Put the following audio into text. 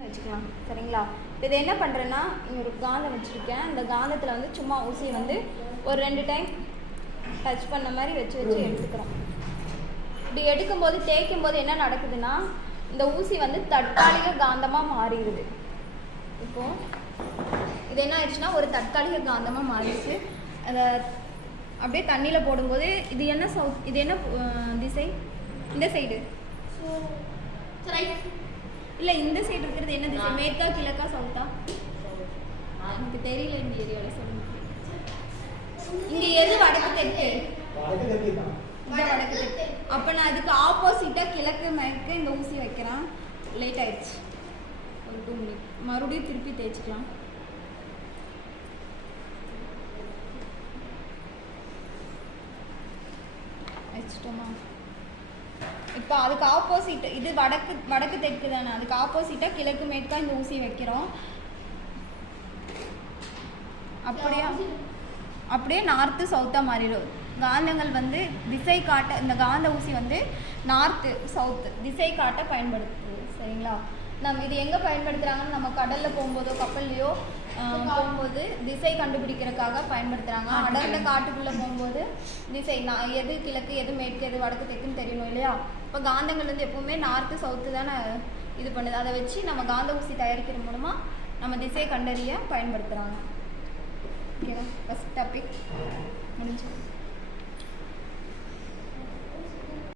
வச்சுக்கலாம். சரிங்களா? இப்போ இதை என்ன பண்ணுறேன்னா இங்கே ஒரு காந்தம் வச்சுருக்கேன். அந்த காந்தத்தில் வந்து சும்மா ஊசியை வந்து ஒரு ரெண்டு டைம் டச் பண்ண மாதிரி வச்சு வச்சு எடுத்துக்கிறோம். இப்படி எடுக்கும்போது தேய்க்கும் போது என்ன நடக்குதுன்னா இந்த ஊசி வந்து தற்காலிக காந்தமாக மாறிடுது. இப்போ இது என்ன ஆயிடுச்சுன்னா ஒரு தற்காலிக காந்தமாக மாறிடுச்சு. அதை அப்படியே தண்ணியில் போடும்போது இது என்ன சவு இது என்ன திசை? இந்த சைடு இல்லை இந்த சைடு இருக்கிறது என்ன திசை? மேற்கா கிழக்கா சவுத்தா? எனக்கு தெரியல இந்த ஏரியாவில் சொல்லுங்க. இங்கே எது வடக்கு தெற்கு? வடக்கு தெற்கு அப்போ நான் அதுக்கு ஆப்போசிட்டாக கிழக்கு மேற்கு இந்த ஊசி வைக்கிறேன். லேட் ஆயிடுச்சு. ஒரு டூ மினிட் மறுபடியும் திருப்பி தேய்ச்சிக்கலாம். வச்சுட்டோமா இப்போ அதுக்கு ஆப்போசிட் இது வடக்கு வடக்கு தெற்கு தானே? அதுக்கு ஆப்போசிட்டாக கிழக்கு மேற்கா இந்த ஊசி வைக்கிறோம். அப்படியே அப்படியே நார்த்து சவுத்தாக மாறிடும். காந்தங்கள் வந்து திசை காட்ட இந்த காந்த ஊசி வந்து நார்த்து சவுத்து திசை காட்ட பயன்படுத்துது. சரிங்களா? நம்ம இது எங்கே பயன்படுத்துகிறாங்கன்னு நம்ம கடலில் போகும்போதோ கப்பல்லையோ போகும்போது திசை கண்டுபிடிக்கிறதுக்காக பயன்படுத்துகிறாங்க அடர்ந்த காட்டுக்குள்ளே போகும்போது திசை நான் எது கிழக்கு எது மேற்கு எது வடக்கு தெற்குன்னு தெரியணும் இல்லையா? இப்போ காந்தங்கள் வந்து எப்பவுமே நார்த்து சவுத்து தானே இது பண்ணுது. அதை வச்சு நம்ம காந்த ஊசி தயாரிக்கிற மூலமாக நம்ம திசையை கண்டறிய பயன்படுத்துகிறாங்க ஓகேவா ஃபஸ்ட் டாபிக் முடிஞ்சு